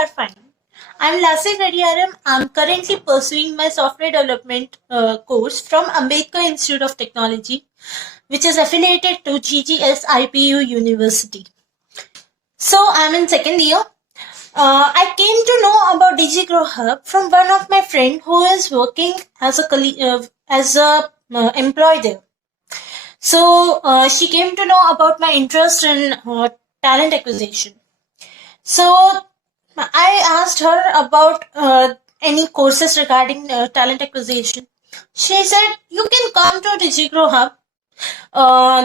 are fine. I'm Lasya. I'm currently pursuing my software development course from Ambedkar Institute of Technology, which is affiliated to GGS University. So I'm in second year. I came to know about DigiGrowHub from one of my friend who is working as a employee there. So she came to know about my interest in talent acquisition. So I asked her about any courses regarding talent acquisition. She said you can come to DigiGrowHub.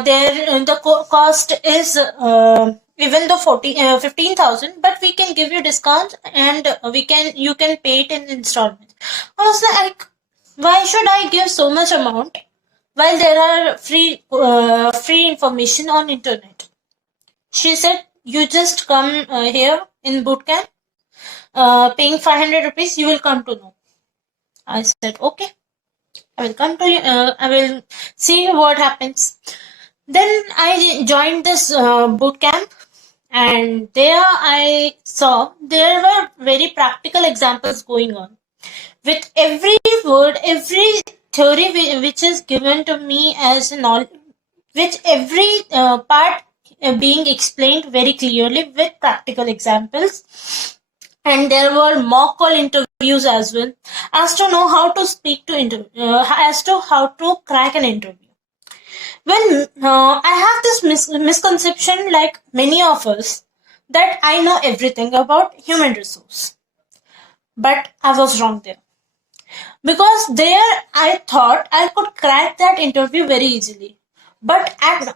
There the cost is even though 15,000, but we can give you discount and you can pay it in installments. I was like, why should I give so much amount while there are free information on internet? She said, you just come here in bootcamp, paying 500 rupees, you will come to know. I said, okay, I will come to you. I will see what happens. Then I joined this bootcamp, and there I saw there were very practical examples going on. With every word, every theory which is given to me as knowledge, which every part being explained very clearly with practical examples. And there were mock call interviews as well, as to know how to speak to as to how to crack an interview. Well, I have this misconception, like many of us, that I know everything about human resource. But I was wrong there. Because there I thought I could crack that interview very easily. But at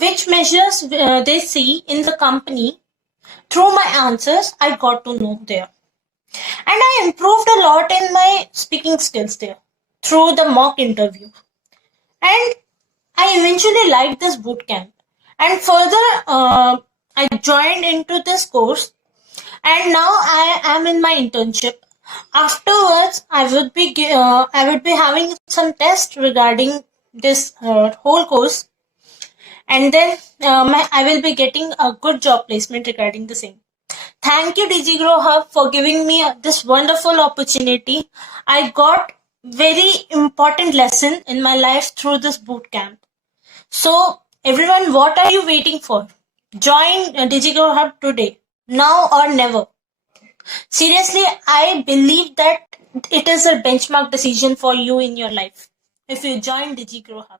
which measures they see in the company, through my answers, I got to know there. And I improved a lot in my speaking skills there through the mock interview. And I eventually liked this bootcamp. And further, I joined into this course. And now I am in my internship. Afterwards, I would be having some tests regarding this whole course, and then I will be getting a good job placement regarding the same. Thank you, DigiGrowHub, for giving me this wonderful opportunity. I got very important lesson in my life through this bootcamp. So, everyone, what are you waiting for? Join DigiGrowHub today, now or never. Seriously, I believe that it is a benchmark decision for you in your life if you join DigiGrowHub.